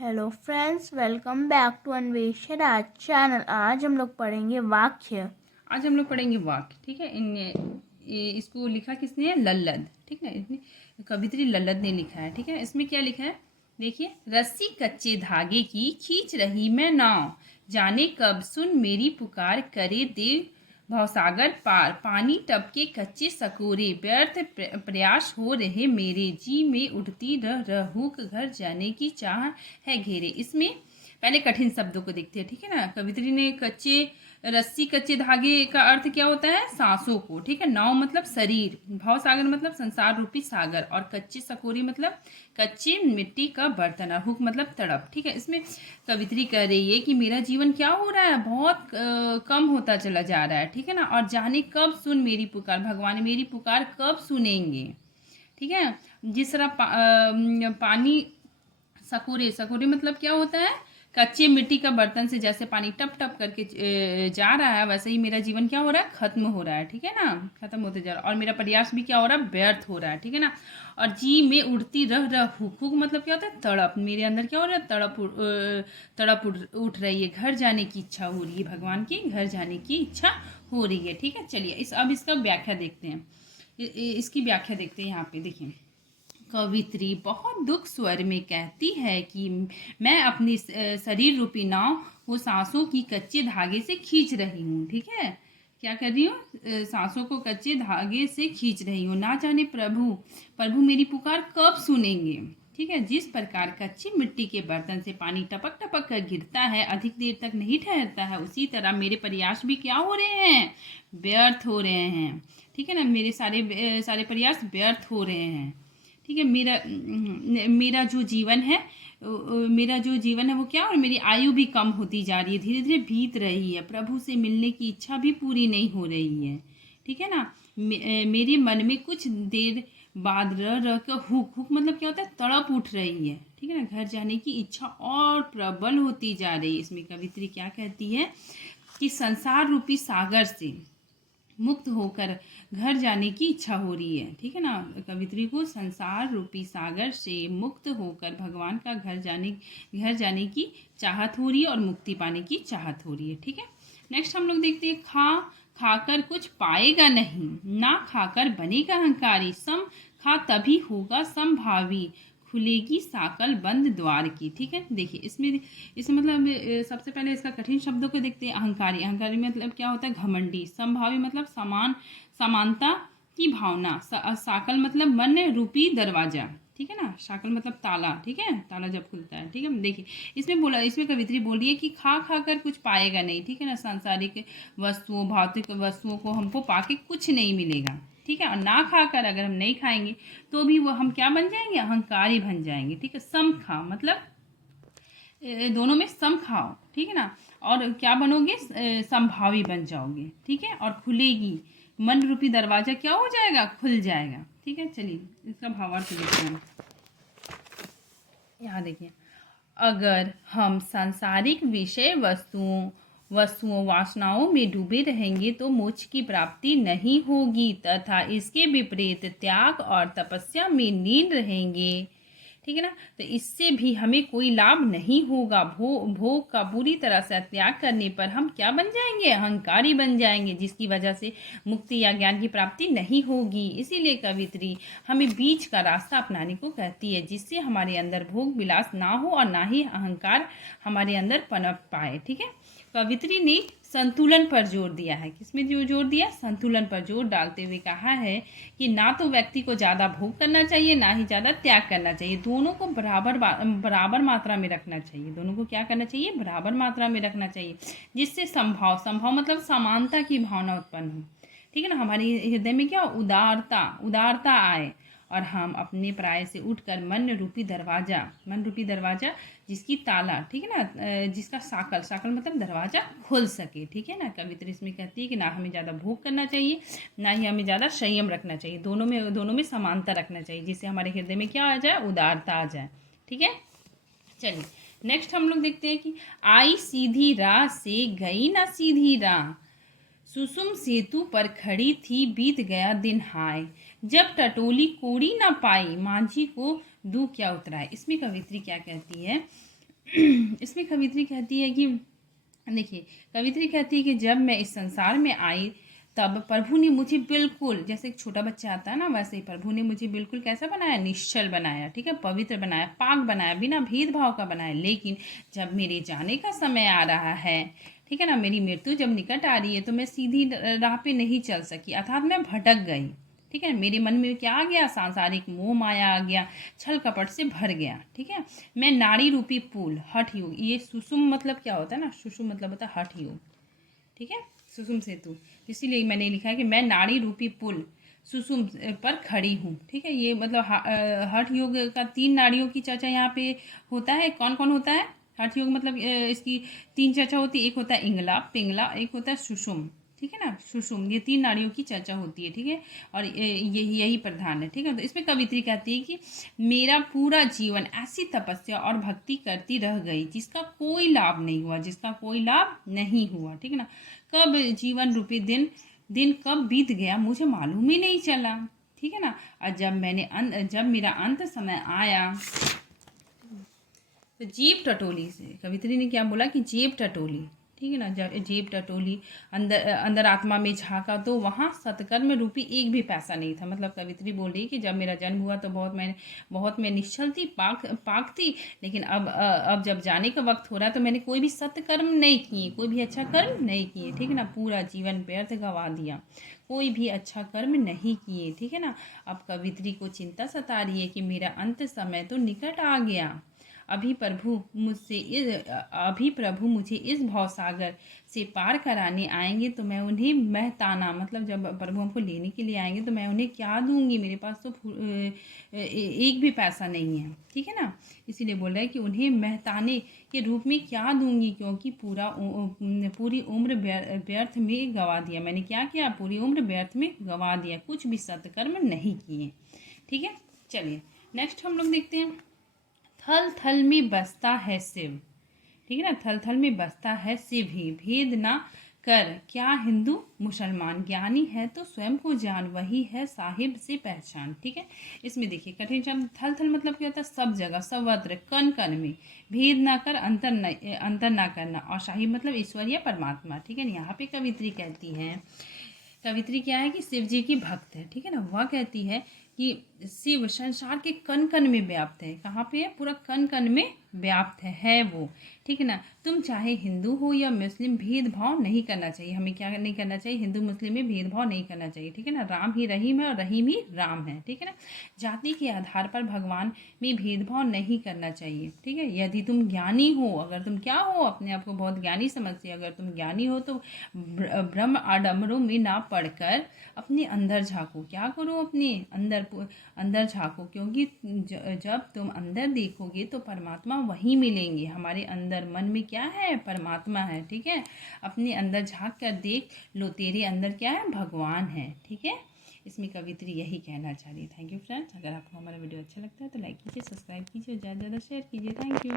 Hello friends, welcome back to Anveshan Raj channel. आज हम लोग पढ़ेंगे वाक्य। आज हम लोग पढ़ेंगे वाक्य। ठीक है। इसको लिखा किसने है? लल्लद। ठीक है, इसने कवित्री लल्लद ने लिखा है। ठीक है, इसमें क्या लिखा है देखिए। रस्सी कच्चे धागे की खींच रही मैं नाव, जाने कब सुन मेरी पुकार, करे दे भवसागर पार। पानी टपके कच्चे सकोरे, व्यर्थ प्रयास हो रहे मेरे, जी में उठती रह रहूक, घर जाने की चाह है घेरे। इसमें पहले कठिन शब्दों को देखते हैं। ठीक है ना। कवित्री ने रस्सी कच्चे धागे का अर्थ क्या होता है? सांसों को। ठीक है। नाव मतलब शरीर, भाव सागर मतलब संसार रूपी सागर, और कच्चे सकोरी मतलब कच्चे मिट्टी का बर्तन, और हुक मतलब तड़प। ठीक है। इसमें कवित्री कह रही है कि मेरा जीवन क्या हो रहा है, बहुत कम होता चला जा रहा है। ठीक है ना। और जाने कब सुन मेरी पुकार, भगवान मेरी पुकार कब सुनेंगे। ठीक है। जिस तरह पानी सकोरे, सकोरे मतलब क्या होता है? कच्चे मिट्टी का बर्तन से जैसे पानी टप टप करके जा रहा है, वैसे ही मेरा जीवन क्या हो रहा है? खत्म हो रहा है। ठीक है ना। खत्म होते जा रहा है, और मेरा प्रयास भी क्या हो रहा है? व्यर्थ हो रहा है। ठीक है ना। और जी में उड़ती रह हुक, हुक मतलब क्या होता है? तड़प। मेरे अंदर क्या हो रहा है? तड़प उठ रही है, घर जाने की इच्छा हो रही है, भगवान की घर जाने की इच्छा हो रही है। ठीक है। चलिए अब इसका व्याख्या देखते हैं। इसकी व्याख्या देखते हैं। यहाँ पे देखिए, कवित्री बहुत दुख स्वर में कहती है कि मैं अपनी शरीर रूपी नाव को सांसों की कच्चे धागे से खींच रही हूँ। ठीक है। क्या कर रही हूँ? सांसों को कच्चे धागे से खींच रही हूँ, ना जाने प्रभु प्रभु मेरी पुकार कब सुनेंगे। ठीक है। जिस प्रकार कच्ची मिट्टी के बर्तन से पानी टपक टपक कर गिरता है, अधिक देर तक नहीं ठहरता है, उसी तरह मेरे प्रयास भी क्या हो रहे हैं? व्यर्थ हो रहे हैं। ठीक है ना। मेरे सारे प्रयास व्यर्थ हो रहे हैं। ठीक है। मेरा जो जीवन है, वो क्या, और मेरी आयु भी कम होती जा रही है, धीरे धीरे बीत रही है, प्रभु से मिलने की इच्छा भी पूरी नहीं हो रही है। ठीक है ना। मेरे मन में कुछ देर बाद रह कर हुक, हुक मतलब क्या होता है? तड़प उठ रही है। ठीक है ना। घर जाने की इच्छा और प्रबल होती जा रही है। इसमें कवित्री क्या कहती है कि संसार रूपी सागर से मुक्त होकर घर जाने की इच्छा हो रही है। ठीक है ना। कवित्री को संसार रूपी सागर से मुक्त होकर भगवान का घर जाने की चाहत हो रही है, और मुक्ति पाने की चाहत हो रही है। ठीक है। नेक्स्ट हम लोग देखते हैं, खाकर कुछ पाएगा नहीं, ना खाकर बनेगा अहंकारी, सम खा तभी होगा समभावी, खुलेगी साकल बंद द्वार की। ठीक है। देखिए, इसमें मतलब सबसे पहले इसका कठिन शब्दों को देखते हैं। अहंकारी, अहंकारी मतलब क्या होता है? घमंडी। समभावी मतलब समानता की भावना। साकल मतलब मन रूपी दरवाजा। ठीक है ना। साकल मतलब ताला। ठीक है। ताला जब खुलता है। ठीक है। देखिए, इसमें कवित्री बोल रही है कि खा खा कर कुछ पाएगा नहीं। ठीक है ना। सांसारिक वस्तुओं, भौतिक वस्तुओं को हमको पाके कुछ नहीं मिलेगा। ठीक है। और ना खाकर, अगर हम नहीं खाएंगे तो भी वो हम क्या बन जाएंगे? अहंकारी बन जाएंगे। ठीक है। सम खा मतलब दोनों में सम खाओ। ठीक है ना। और क्या बनोगे? समभावी बन जाओगे। ठीक है। और खुलेगी, मन रूपी दरवाजा क्या हो जाएगा? खुल जाएगा। ठीक है। चलिए इसका भावार्थ देखते हैं। यहाँ देखिए, अगर हम सांसारिक विषय वस्तुओं वासनाओं में डूबे रहेंगे तो मोक्ष की प्राप्ति नहीं होगी, तथा इसके विपरीत त्याग और तपस्या में लीन रहेंगे। ठीक है ना। तो इससे भी हमें कोई लाभ नहीं होगा। भोग का पूरी तरह से त्याग करने पर हम क्या बन जाएंगे? अहंकारी बन जाएंगे, जिसकी वजह से मुक्ति या ज्ञान की प्राप्ति नहीं होगी। इसीलिए कवित्री हमें बीच का रास्ता अपनाने को कहती है, जिससे हमारे अंदर भोग विलास ना हो और ना ही अहंकार हमारे अंदर पनप पाए। ठीक है। कवित्री ने संतुलन पर जोर दिया है। किसमें जो जोर दिया? संतुलन पर जोर डालते हुए कहा है कि ना तो व्यक्ति को ज़्यादा भोग करना चाहिए, ना ही ज़्यादा त्याग करना चाहिए। दोनों को बराबर मात्रा में रखना चाहिए। दोनों को क्या करना चाहिए? बराबर मात्रा में रखना चाहिए, जिससे संभाव मतलब समानता की भावना उत्पन्न हो। ठीक है ना। हमारे हृदय में क्या? उदारता आए, और हम अपने प्राय से उठकर मन रूपी दरवाजा जिसकी ताला, ठीक है ना, जिसका साकल मतलब दरवाजा खुल सके। ठीक है ना। कवित्री इसमें कहती है कि ना हमें ज़्यादा भोग करना चाहिए, ना ही हमें ज़्यादा संयम रखना चाहिए। दोनों में समानता रखना चाहिए, जिससे हमारे हृदय में क्या आ जाए? उदारता आ जाए। ठीक है। चलिए नेक्स्ट हम लोग देखते हैं कि आई सीधी राह से गई ना सीधी राह, सुसुम सेतु पर खड़ी थी बीत गया दिन हाय, जब टटोली कोड़ी ना पाई, मांझी को दू क्या उतराए। इसमें कवित्री क्या कहती है इसमें कवित्री कहती है कि देखिए, कवित्री कहती है कि जब मैं इस संसार में आई तब प्रभु ने मुझे बिल्कुल, जैसे एक छोटा बच्चा आता है ना, वैसे ही प्रभु ने मुझे बिल्कुल कैसा बनाया, निश्चल बनाया, ठीक है, पवित्र बनाया, पाक बनाया, बिना भेदभाव का बनाया। लेकिन जब मेरे जाने का समय आ रहा है, ठीक है ना, मेरी मृत्यु जब निकट आ रही है, तो मैं सीधी राह पे नहीं चल सकी, अर्थात मैं भटक गई, ठीक है। मेरे मन में क्या आ गया, सांसारिक मोह माया आ गया, छल कपट से भर गया, ठीक है। मैं नाड़ी रूपी पुल, हठ योग, ये सुषुम मतलब क्या होता है ना, सुषुम मतलब होता है हठ योग, ठीक है, सुषुम सेतु। इसीलिए मैंने लिखा है कि मैं नाड़ी रूपी पुल सुषुम पर खड़ी हूँ, ठीक है। ये मतलब हठ योग का 3 नाड़ियों की चर्चा यहाँ पे होता है। कौन कौन होता है हठ योग, मतलब इसकी 3 चर्चा होती है। एक होता है इंगला, पिंगला, एक होता है सुषुम, ठीक है ना, सुषुम। ये 3 नाड़ियों की चर्चा होती है, ठीक है, और यही प्रधान है, ठीक है। तो इसमें कवित्री कहती है कि मेरा पूरा जीवन ऐसी तपस्या और भक्ति करती रह गई जिसका कोई लाभ नहीं हुआ, जिसका कोई लाभ नहीं हुआ, ठीक है ना। कब जीवन रूपी दिन कब बीत गया मुझे मालूम ही नहीं चला, ठीक है ना। और जब मेरा अंत समय आया तो जेब टटोली से, कवित्री ने क्या बोला कि जेब टटोली, ठीक है ना, जब जेब टटोली, अंदर आत्मा में झांका तो वहाँ सत्कर्म रूपी एक भी पैसा नहीं था। मतलब कवित्री बोल रही है कि जब मेरा जन्म हुआ तो बहुत मैं निश्चल थी, पाक थी, लेकिन अब जब जाने का वक्त हो रहा है तो मैंने कोई भी सत्कर्म नहीं किए, कोई भी अच्छा कर्म नहीं किए, ठीक है ना। पूरा जीवन व्यर्थ गवा दिया, कोई भी अच्छा कर्म नहीं किए, ठीक है ना। अब कवित्री को चिंता सता रही है कि मेरा अंत समय तो निकट आ गया, अभी प्रभु मुझे इस भवसागर से पार कराने आएंगे तो मैं उन्हें महताना, मतलब जब प्रभु हमको लेने के लिए आएंगे तो मैं उन्हें क्या दूंगी, मेरे पास तो एक भी पैसा नहीं है, ठीक है ना। इसीलिए बोल रहा है कि उन्हें महताने के रूप में क्या दूंगी, क्योंकि पूरी उम्र व्यर्थ में गवा दिया। मैंने क्या किया, पूरी उम्र व्यर्थ में गवा दिया, कुछ भी सत्कर्म नहीं किए, ठीक है। चलिए नेक्स्ट हम लोग देखते हैं, थल थल में बसता है शिव, ठीक है ना, थल थल में बसता है शिव ही, भेद ना कर क्या हिंदू मुसलमान, ज्ञानी है तो स्वयं को जान, वही है साहिब से पहचान, ठीक है। इसमें देखिए कठिन शब्द, थल थल मतलब क्या होता है, सब जगह, सर्वत्र, कण कण में, भेद ना कर, अंतर ना करना, और साहिब मतलब ईश्वर या परमात्मा, ठीक है। यहाँ पे कवित्री कहती है, कवित्री क्या है कि शिव जी की भक्त है, ठीक है ना। वह कहती है कि शिव संसार के कण कण में व्याप्त है, कहाँ पे है, पूरा कण कण में व्याप्त है वो, ठीक है ना। तुम चाहे हिंदू हो या मुस्लिम, भेदभाव नहीं करना चाहिए, हमें क्या नहीं करना चाहिए, हिंदू मुस्लिम में भेदभाव नहीं करना चाहिए, ठीक है ना। राम ही रहीम है और रहीम ही राम है, ठीक है ना। जाति के आधार पर भगवान में भेदभाव नहीं करना चाहिए, ठीक है। यदि तुम ज्ञानी हो, अगर तुम क्या हो, अपने आप को बहुत ज्ञानी समझते, अगर तुम ज्ञानी हो तो ब्रह्म आडम्बरों में ना पढ़कर अपने अंदर झांको, क्या करो, अपने अंदर झांको, क्योंकि जब तुम अंदर देखोगे तो परमात्मा वहीं मिलेंगे। हमारे अंदर मन में क्या है, परमात्मा है, ठीक है। अपने अंदर झांक कर देख लो, तेरे अंदर क्या है, भगवान है, ठीक है। इसमें कवित्री यही कहना चाह रही है। थैंक यू फ्रेंड्स, अगर आपको हमारा वीडियो अच्छा लगता है तो लाइक कीजिए, सब्सक्राइब कीजिए और ज़्यादा से ज़्यादा शेयर कीजिए। Thank you.